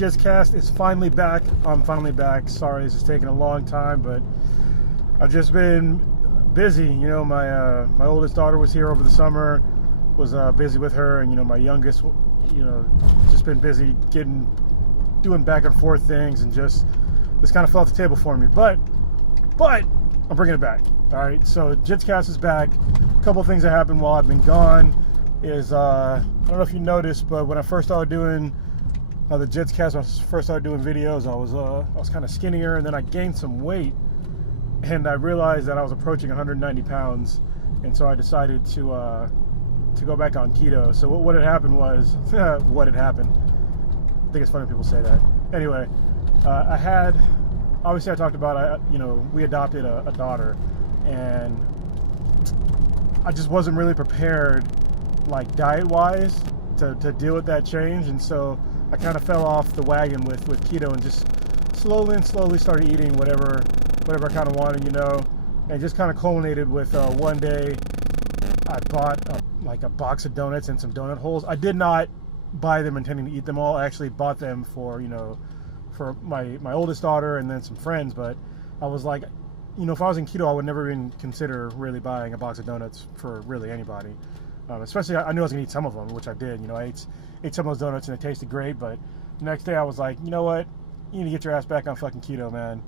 JitsCast is finally back. I'm finally back. Sorry, this is taking a long time, but I've just been busy. You know, my oldest daughter was here over the summer, was busy with her, and my youngest, just been busy doing back and forth things, and just this kind of fell off the table for me. But I'm bringing it back. All right, so JitsCast is back. A couple of things that happened while I've been gone is I don't know if you noticed, but when I first started doing the JitsCast, when I first started doing videos, I was kind of skinnier, and then I gained some weight, and I realized that I was approaching 190 pounds, and so I decided to go back on keto. So what had happened was, what had happened? I think it's funny when people say that. Anyway, obviously I talked about, we adopted a daughter, and I just wasn't really prepared, like diet-wise, to deal with that change, and so I kind of fell off the wagon with keto, and just slowly started eating whatever I kind of wanted, and it just kind of culminated with one day I bought a box of donuts and some donut holes. I did not buy them intending to eat them all. I actually bought them for my oldest daughter and then some friends, but I was like, if I was in keto, I would never even consider really buying a box of donuts for really anybody. Especially, I knew I was gonna eat some of them, which I did. I ate some of those donuts and it tasted great, but the next day I was like, you know what? You need to get your ass back on fucking keto, man.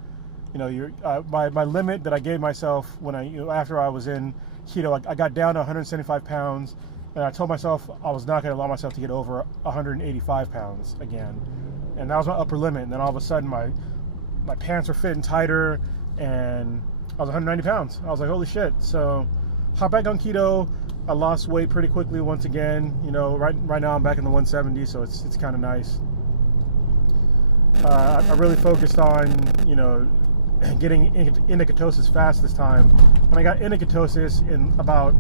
My limit that I gave myself when after I was in keto, I got down to 175 pounds, and I told myself I was not gonna allow myself to get over 185 pounds again, and that was my upper limit. And then all of a sudden, my pants were fitting tighter, and I was 190 pounds. I was like, holy shit! So, hop back on keto. I lost weight pretty quickly once again. Right now I'm back in the 170, so it's kind of nice. I really focused on, getting into ketosis fast this time, and I got into ketosis in about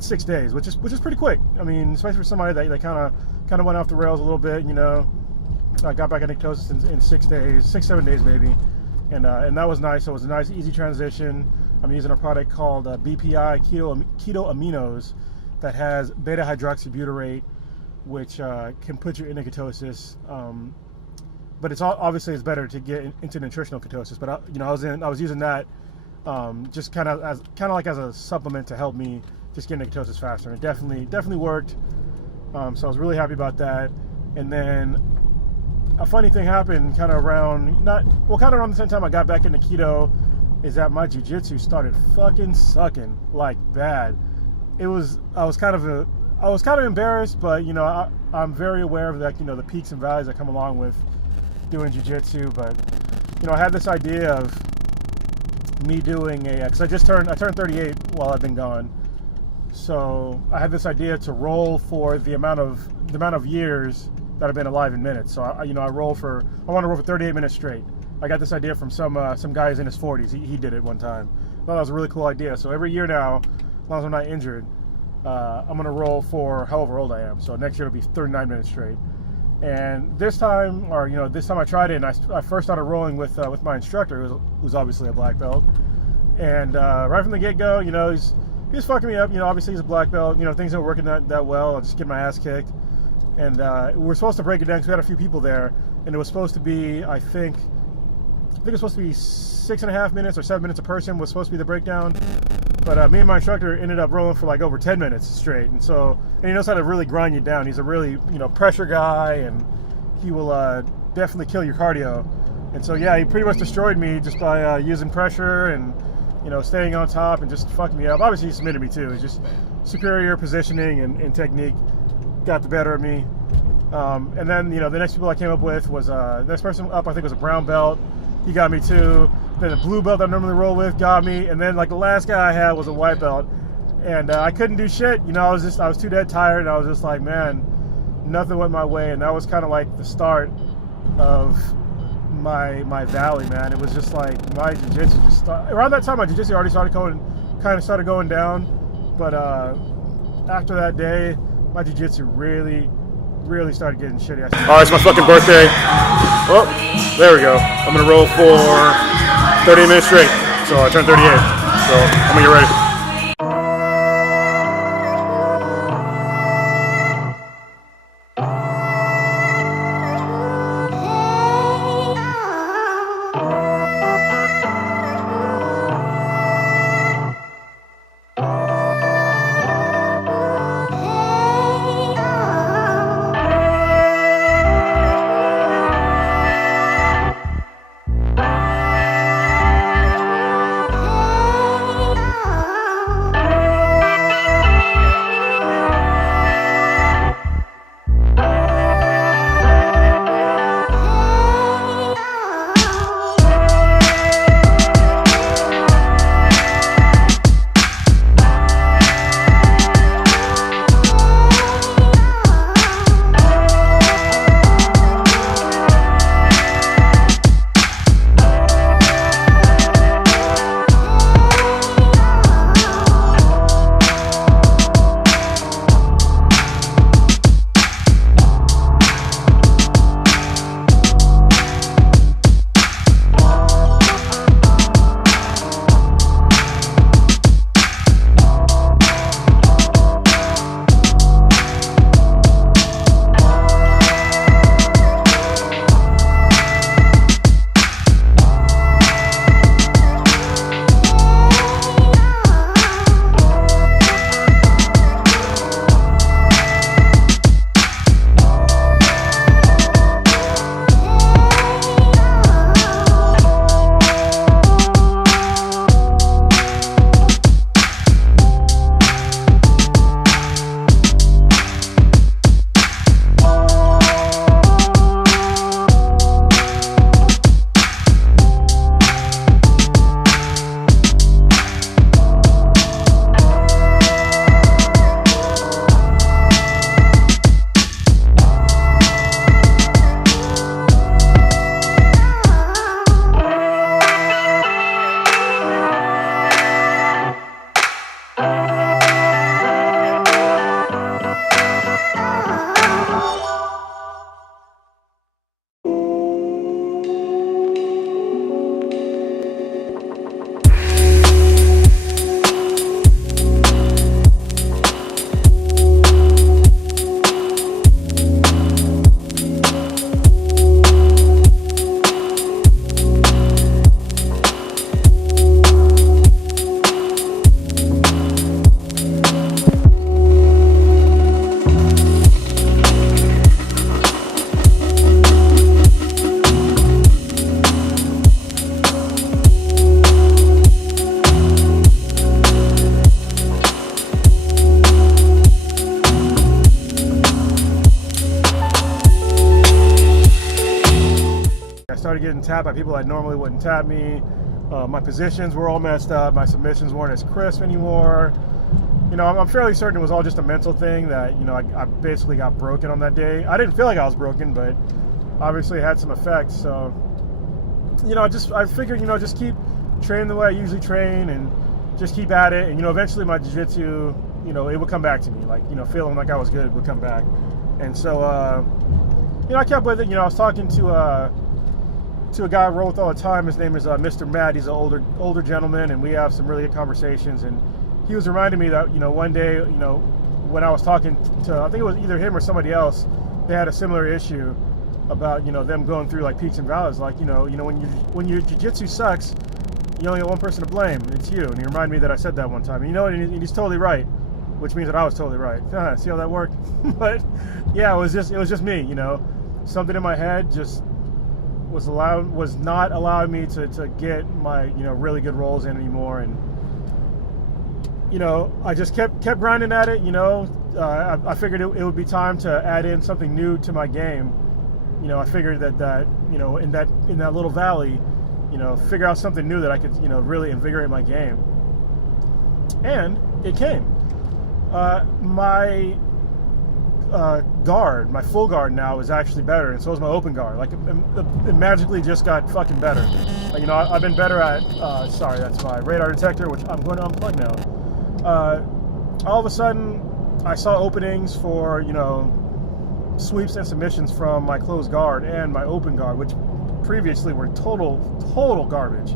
6 days, which is pretty quick. I mean, especially for somebody that kind of went off the rails a little bit. I got back into ketosis in 6 days, 7 days maybe, and that was nice. So it was a nice, easy transition. I'm using a product called BPI Keto Aminos that has beta hydroxybutyrate, which can put you into ketosis. But it's obviously it's better to get into nutritional ketosis. But I was using that just kind of like as a supplement to help me just get into ketosis faster, and it definitely worked. So I was really happy about that. And then a funny thing happened kind of around the same time I got back into keto, is that my Jiu Jitsu started fucking sucking like bad. I was kind of embarrassed, but I'm very aware of that, the peaks and valleys that come along with doing Jiu Jitsu. But I had this idea of me doing because I turned 38 while I've been gone, so I had this idea to roll for the amount of years that I've been alive in minutes. So I want to roll for 38 minutes straight. I got this idea from some guy who's in his 40s. He did it one time. I thought that was a really cool idea. So every year now, as long as I'm not injured, I'm gonna roll for however old I am. So next year it'll be 39 minutes straight. And this time I tried it, and I first started rolling with my instructor, who's obviously a black belt. And right from the get-go, he's fucking me up. Obviously he's a black belt. Things aren't working that well. I just get my ass kicked. And we're supposed to break it down because we had a few people there, and it was supposed to be, I think it was supposed to be 6.5 minutes or 7 minutes a person was supposed to be the breakdown. But me and my instructor ended up rolling for like over 10 minutes straight. And he knows how to really grind you down. He's a really, pressure guy, and he will definitely kill your cardio. And so, yeah, he pretty much destroyed me just by using pressure and, staying on top and just fucking me up. Obviously, he submitted me too. It's just superior positioning and technique got the better of me. And then, the next people I came up with was, the next person up I think was a brown belt. He got me too. Then the blue belt I normally roll with got me. And then like the last guy I had was a white belt. And I couldn't do shit. I was too dead tired. And I was just like, man, nothing went my way. And that was kind of like the start of my valley, man. It was just like my jiu-jitsu around that time my jiu-jitsu already started going down. But after that day, my jiu-jitsu really started getting shitty. All right, it's my fucking birthday. Oh, there we go. I'm gonna roll for 30 minutes straight. So I turned 38. So I'm gonna get ready. I started getting tapped by people that normally wouldn't tap me. My positions were all messed up. My submissions weren't as crisp anymore. You know, I'm fairly certain it was all just a mental thing that, you know, I basically got broken on that day. I didn't feel like I was broken, but obviously it had some effects. So, you know, I figured, you know, just keep training the way I usually train and just keep at it. And, you know, eventually my jiu-jitsu, you know, it would come back to me. Like, you know, feeling like I was good would come back. And so, you know, I kept with it. You know, I was talking to a guy I roll with all the time. His name is Mr. Matt. He's an older gentleman, and we have some really good conversations. And he was reminding me that, you know, one day, you know, when I was talking to, I think it was either him or somebody else, they had a similar issue about, you know, them going through like peaks and valleys. Like, you know, when your jiu-jitsu sucks, you only got one person to blame. It's you. And he reminded me that I said that one time. And, you know, and he's totally right, which means that I was totally right. See how that worked? But yeah, it was just me. You know, something in my head just was not allowing me to get my, you know, really good rolls in anymore. And, you know, I just kept grinding at it. You know, I figured it would be time to add in something new to my game. You know, I figured that you know, in that little valley, you know, figure out something new that I could, you know, really invigorate my game. And it came. My guard, my full guard now is actually better, and so is my open guard. Like it magically just got fucking better. You know, I've been better at. Sorry, that's my radar detector, which I'm going to unplug now. All of a sudden, I saw openings for, you know, sweeps and submissions from my closed guard and my open guard, which previously were total garbage.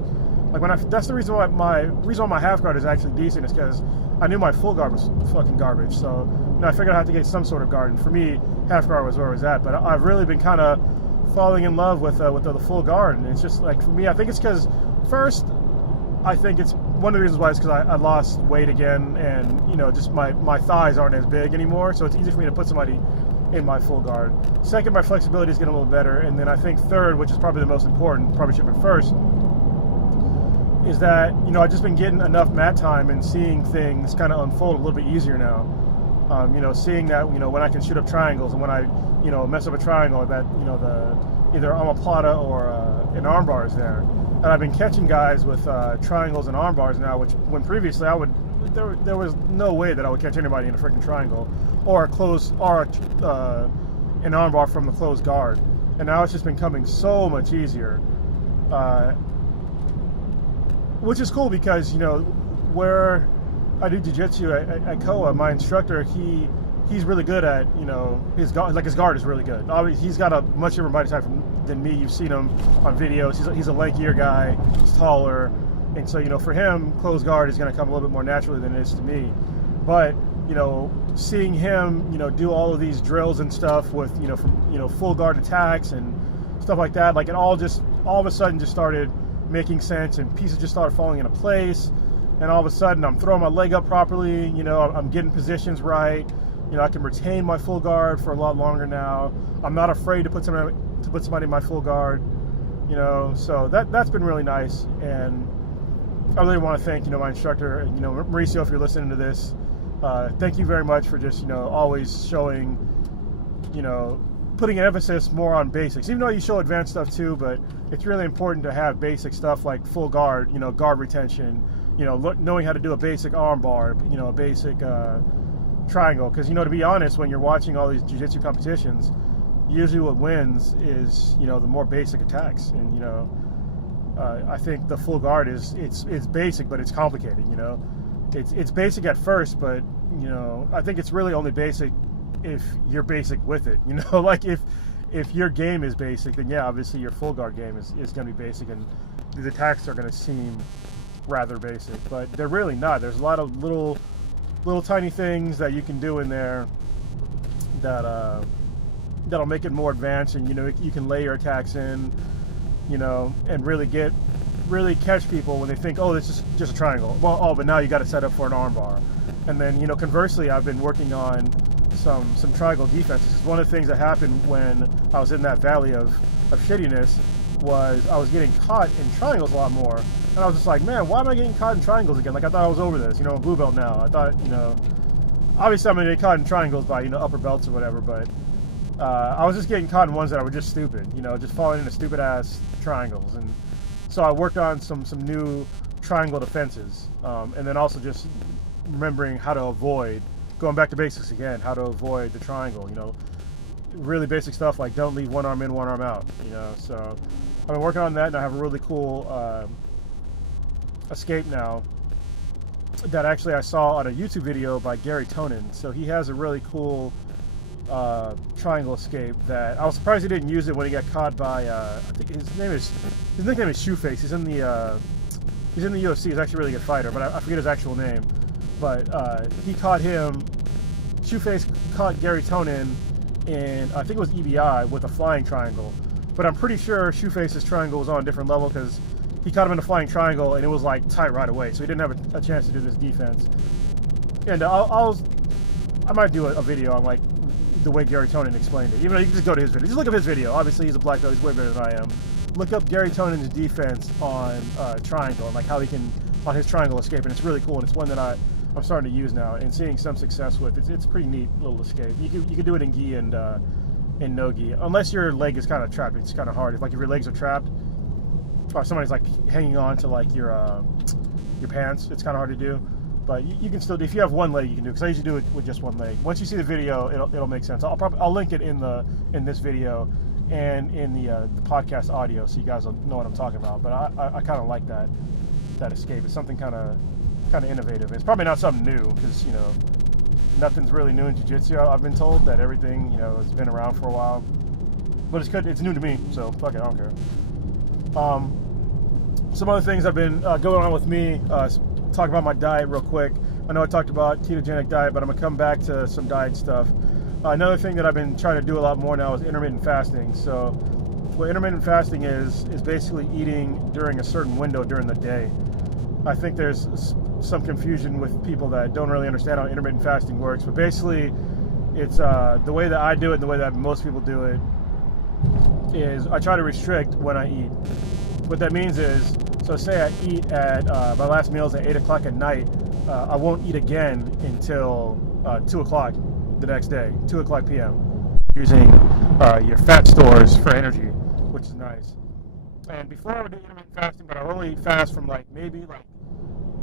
Like that's the reason why my half guard is actually decent, is because I knew my full guard was fucking garbage. So, you know, I figured I had to get some sort of guard, and for me, half guard was where I was at. But I've really been kind of falling in love with the full guard, and it's just like, for me, I think it's because first, I think it's one of the reasons why is because I lost weight again, and, you know, just my thighs aren't as big anymore, so it's easy for me to put somebody in my full guard. Second, my flexibility is getting a little better, and then I think third, which is probably the most important, probably should have been first, is that, you know, I've just been getting enough mat time and seeing things kind of unfold a little bit easier now. You know, seeing that, you know, when I can shoot up triangles, and when I, you know, mess up a triangle, that, you know, either omoplata or an arm bar is there. And I've been catching guys with triangles and arm bars now, which when previously there was no way that I would catch anybody in a freaking triangle or an arm bar from the closed guard. And now it's just been coming so much easier, which is cool because, you know, where I do jiu-jitsu at Koa, my instructor, he's really good at, you know, his guard is really good. Obviously, he's got a much different body type than me. You've seen him on videos. He's a lankier guy. He's taller. And so, you know, for him, closed guard is going to come a little bit more naturally than it is to me. But, you know, seeing him, you know, do all of these drills and stuff with, you know, from, you know, full guard attacks and stuff like that, like it all of a sudden just started making sense, and pieces just started falling into place. And all of a sudden, I'm throwing my leg up properly. You know, I'm getting positions right. You know, I can retain my full guard for a lot longer now. I'm not afraid to put somebody in my full guard. You know, so that's been really nice. And I really want to thank, you know, my instructor, you know, Mauricio, if you're listening to this. Thank you very much for just, you know, always showing, you know, putting an emphasis more on basics. Even though you show advanced stuff too, but it's really important to have basic stuff like full guard, you know, guard retention, you know, knowing how to do a basic arm bar, you know, a basic triangle. Because, you know, to be honest, when you're watching all these jiu-jitsu competitions, usually what wins is, you know, the more basic attacks. And, you know, I think the full guard it's basic, but it's complicated. You know, it's basic at first, but, you know, I think it's really only basic if you're basic with it. You know, like if your game is basic, then yeah, obviously your full guard game is going to be basic, and these attacks are going to seem rather basic, but they're really not. There's a lot of little tiny things that you can do in there that that'll make it more advanced, and, you know, you can lay your attacks in, you know, and really catch people when they think, oh, this is just a triangle. Well, oh, but now you got to set up for an arm bar. And then, you know, conversely, I've been working on some triangle defenses. One of the things that happened when I was in that valley of shittiness was I was getting caught in triangles a lot more. And I was just like, man, why am I getting caught in triangles again? Like, I thought I was over this, you know, blue belt now. I thought, you know, obviously I'm going to get caught in triangles by, you know, upper belts or whatever, but I was just getting caught in ones that were just stupid, just falling into stupid ass triangles. And so I worked on some new triangle defenses, and then also just remembering how to avoid, going back to basics again, how to avoid the triangle, really basic stuff like don't leave one arm in, one arm out, So I've been working on that, and I have a really cool escape now that actually I saw on a YouTube video by Garry Tonon. So he has a really cool triangle escape that I was surprised he didn't use it when he got caught by I think his nickname is Shoeface. He's in the UFC. He's actually a really good fighter, but I forget his actual name. But he caught him. Shoeface caught Garry Tonon in, I think it was EBI, with a flying triangle. But I'm pretty sure Shoeface's triangle was on a different level because he caught him in a flying triangle and it was like tight right away, so he didn't have a chance to do this defense. And I might do a video on like the way Garry Tonon explained it. Even though you can just go to his video. Just look up his video. Obviously, he's a black belt. He's way better than I am. Look up Garry Tonon's defense on triangle and like how he can on his triangle escape, and it's really cool. And it's one that I'm starting to use now and seeing some success with. It's a pretty neat little escape. You could do it in gi and in no gi, unless your leg is kind of trapped. It's kind of hard. If your legs are trapped, or somebody's like hanging on to like your pants, it's kind of hard to do. But you can still do, if you have one leg, you can do it, because I usually do it with just one leg. Once you see the video, it'll make sense. I'll link it in this video and in the podcast audio, so you guys will know what I'm talking about. But I kind of like that escape. It's something kind of innovative. It's probably not something new, because nothing's really new in jiu-jitsu. I've been told that everything has been around for a while, but it's new to me, so fuck it, I don't care. Some other things I've been going on with me. Talk about my diet real quick. I know I talked about ketogenic diet, but I'm gonna come back to some diet stuff. Another thing that I've been trying to do a lot more now is intermittent fasting. So what intermittent fasting is basically eating during a certain window during the day. I think there's some confusion with people that don't really understand how intermittent fasting works, but basically it's the way that I do it and the way that most people do it is I try to restrict when I eat. What that means is, so say I eat at, my last meal is at 8 o'clock at night, I won't eat again until 2 o'clock the next day, 2 o'clock p.m. using your fat stores for energy, which is nice. And before I would do intermittent fasting, but I would only fast from maybe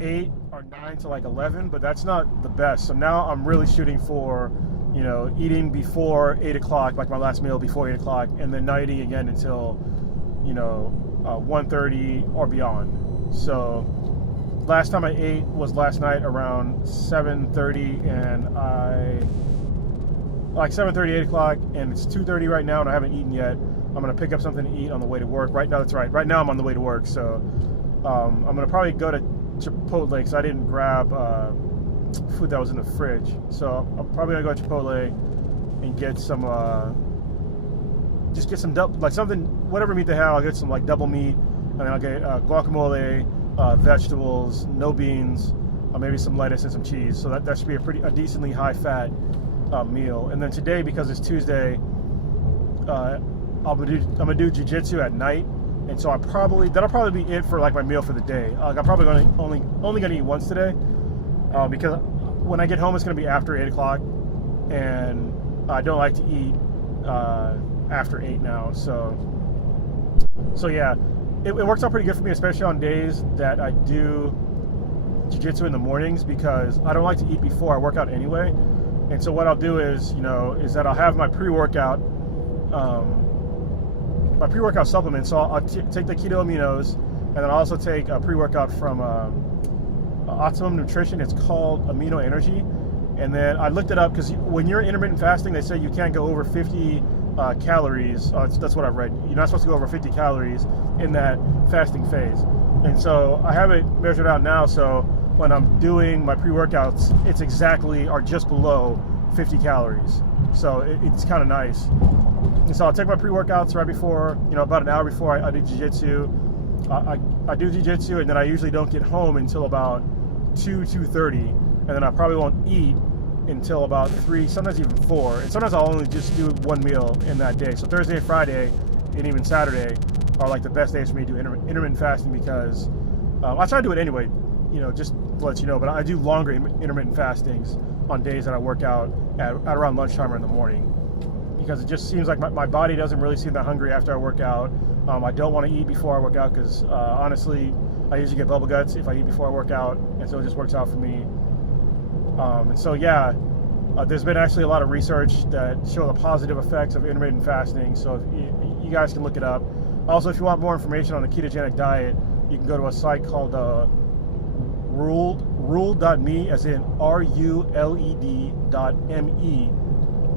8 or 9 to 11, but that's not the best. So now I'm really shooting for, eating before 8 o'clock, like my last meal before 8 o'clock, and then not eating again until, 1:30 or beyond. So last time I ate was last night around 7:30, and 7:30, 8 o'clock, and it's 2:30 right now, and I haven't eaten yet. I'm gonna pick up something to eat on the way to work. Right now, that's right. Right now I'm on the way to work, so I'm gonna probably go to Chipotle because I didn't grab food that was in the fridge. So I'm probably gonna go to Chipotle and get some, just get some something, whatever meat they have. I'll get some double meat, and then I'll get guacamole, vegetables, no beans, maybe some lettuce and some cheese. So that should be a decently high fat meal. And then today, because it's Tuesday, I'm gonna do jiu-jitsu at night, and so that'll probably be it for my meal for the day. I'm probably only gonna eat once today, because when I get home it's gonna be after 8 o'clock, and I don't like to eat after 8 now. So yeah, it works out pretty good for me, especially on days that I do jiu-jitsu in the mornings, because I don't like to eat before I work out anyway. And so what I'll do is that I'll have my pre-workout supplement. So I'll take the keto aminos, and then I'll also take a pre-workout from Optimum Nutrition. It's called Amino Energy. And then I looked it up, because when you're intermittent fasting, they say you can't go over 50 calories. That's what I've read. You're not supposed to go over 50 calories in that fasting phase. And so I have it measured out now, so when I'm doing my pre-workouts, it's exactly or just below 50 calories. So it's kind of nice. And so I'll take my pre-workouts right before, about an hour before I do jiu-jitsu. I do jiu-jitsu, and then I usually don't get home until about 2:30, and then I probably won't eat until about 3, sometimes even 4. And sometimes I'll only just do one meal in that day. So Thursday and Friday, and even Saturday, are the best days for me to do intermittent fasting, because I try to do it anyway, just to let you know, but I do longer intermittent fastings on days that I work out at around lunchtime or in the morning, because it just seems like my body doesn't really seem that hungry after I work out. I don't want to eat before I work out because honestly, I usually get bubble guts if I eat before I work out, and so it just works out for me. And so yeah, there's been actually a lot of research that show the positive effects of intermittent fasting, so if you guys can look it up. Also, if you want more information on the ketogenic diet, you can go to a site called ruled.me, as in RULED.me,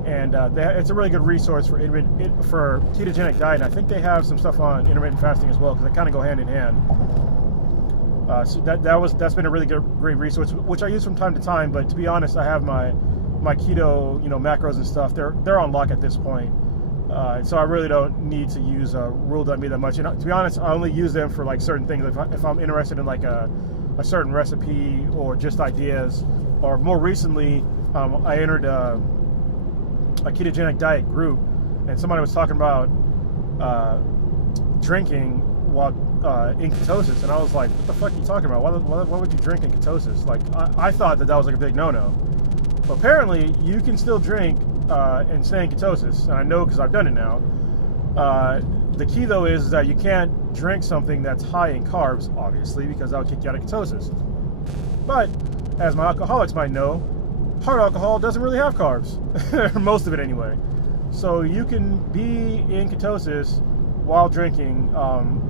and it's a really good resource for ketogenic diet. And I think they have some stuff on intermittent fasting as well, because they kind of go hand in hand. So that's been a really great resource, which I use from time to time. But to be honest, I have my keto macros and stuff. They're on lock at this point. So I really don't need to use rule.me that much. And to be honest, I only use them for like certain things. If I'm interested in like a certain recipe or just ideas. Or more recently, I entered a ketogenic diet group, and somebody was talking about drinking while in ketosis, and I was like, what the fuck are you talking about? Why would you drink in ketosis? Like, I thought that was like a big no-no. But apparently, you can still drink and stay in ketosis, and I know because I've done it now. The key, though, is that you can't drink something that's high in carbs, obviously, because that would kick you out of ketosis. But, as my alcoholics might know, hard alcohol doesn't really have carbs, most of it anyway. So you can be in ketosis while drinking.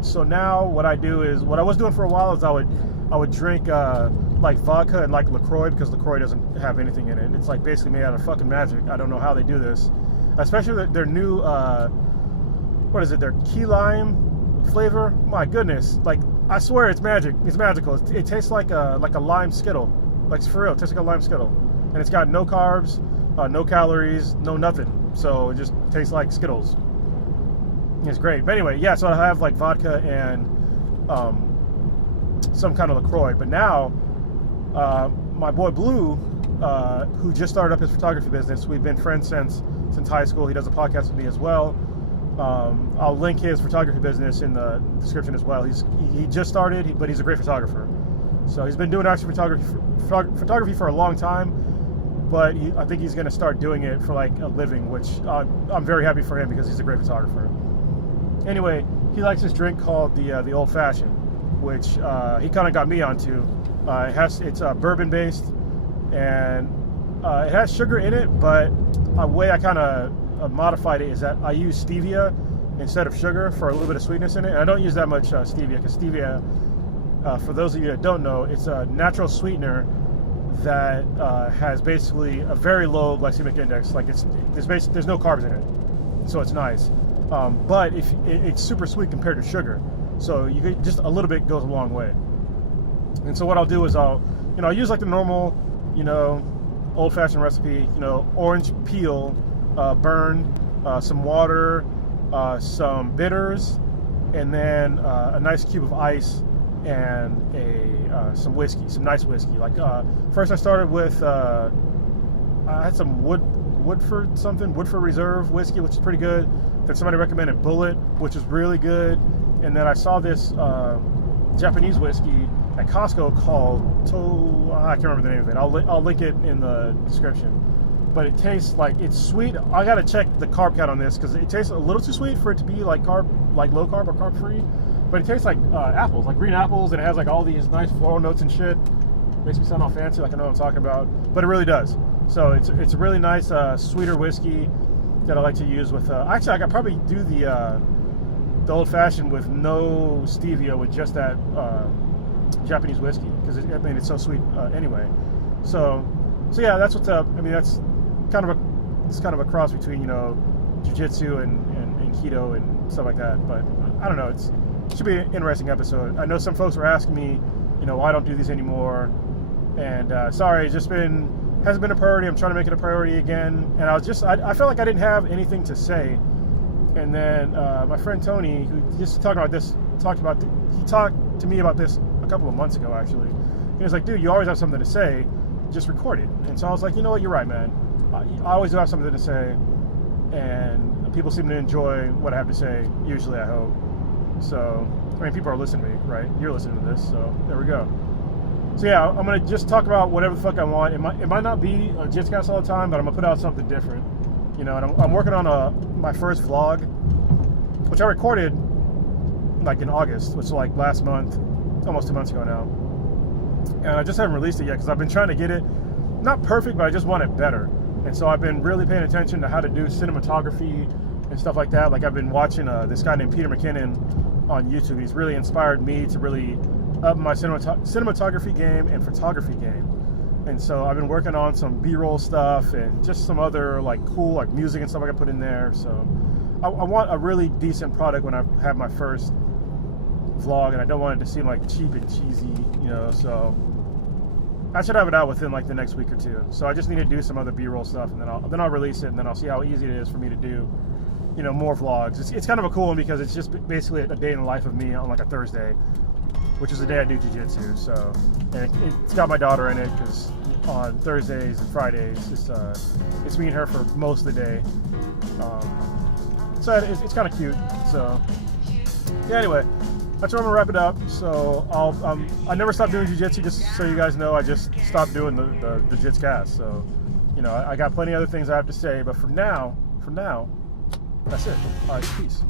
So now what I do is, what I was doing for a while is I would drink like vodka and like LaCroix, because LaCroix doesn't have anything in it. It's like basically made out of fucking magic. I don't know how they do this, especially their new what is it, their key lime flavor. My goodness, like I swear it's magic. It's magical. It tastes like a lime Skittle, like for real. It tastes like a lime Skittle, and it's got no carbs, no calories, no nothing. So it just tastes like Skittles. It's great. But anyway, yeah, so I have like vodka and some kind of LaCroix. But now, my boy Blue, who just started up his photography business, we've been friends since high school. He does a podcast with me as well. I'll link his photography business in the description as well. He just started, but he's a great photographer. So he's been doing action photography for a long time, but I think he's going to start doing it for like a living, which I'm very happy for him because he's a great photographer. Anyway, he likes this drink called the Old Fashioned, which he kind of got me onto. It's bourbon based, and it has sugar in it, but a way I kind of modified it is that I use stevia instead of sugar for a little bit of sweetness in it. And I don't use that much stevia, because stevia, for those of you that don't know, it's a natural sweetener that has basically a very low glycemic index. Like there's no carbs in it, so it's nice. But it's super sweet compared to sugar, so you get just a little bit goes a long way. And so what I'll do is I'll use like the normal old-fashioned recipe, orange peel, burned, some water, some bitters, and then a nice cube of ice and some whiskey, some nice whiskey. Like first I started with I had some Woodford Reserve whiskey, which is pretty good. Then somebody recommended Bullet, which is really good. And then I saw this Japanese whiskey at Costco called I can't remember the name of it. I'll link it in the description. But it tastes like it's sweet. I gotta check the carb count on this because it tastes a little too sweet for it to be like low carb or carb free. But it tastes like apples, like green apples, and it has like all these nice floral notes and shit. Makes me sound all fancy, like I know what I'm talking about, but it really does. So it's a really nice sweeter whiskey that I like to use with. Actually, I could probably do the old fashioned with no stevia, with just that Japanese whiskey, because it's so sweet anyway. So yeah, that's what's up. I mean, it's kind of a cross between Jiu Jitsu and keto and stuff like that. But I don't know. It should be an interesting episode. I know some folks were asking me, why I don't do these anymore. And sorry, it hasn't been a priority. I'm trying to make it a priority again. And I felt like I didn't have anything to say. And then my friend Tony, who just talked to me about this a couple of months ago, actually. He was like, dude, you always have something to say. Just record it. And so I was like, you know what, you're right, man. I always do have something to say. And people seem to enjoy what I have to say, usually, I hope. So, I mean, people are listening to me, right? You're listening to this, so there we go. So yeah, I'm going to just talk about whatever the fuck I want. It might not be a JitsCast all the time, but I'm going to put out something different. you know, and I'm working on my first vlog, which I recorded like in August, which is like last month, almost 2 months ago now. And I just haven't released it yet because I've been trying to get it, not perfect, but I just want it better. And so I've been really paying attention to how to do cinematography and stuff like that. Like I've been watching this guy named Peter McKinnon on YouTube. He's really inspired me to really up my cinematography game and photography game. And so I've been working on some B-roll stuff and just some other like cool like music and stuff I can put in there. So I want a really decent product when I have my first vlog, and I don't want it to seem like cheap and cheesy, you know. So I should have it out within like the next week or two. So I just need to do some other B-roll stuff, and then I'll release it, and then I'll see how easy it is for me to do, you know, more vlogs. It's kind of a cool one because it's just basically a day in the life of me on like a Thursday, which is the day I do Jiu Jitsu. So, and it's got my daughter in it because on Thursdays and Fridays, it's me and her for most of the day. So it's kind of cute. So yeah, anyway, that's where I'm gonna wrap it up. So I never stopped doing Jiu Jitsu, just so you guys know. I just stopped doing the JitsCast. So, you know, I got plenty of other things I have to say, but for now, that's it. All right, peace.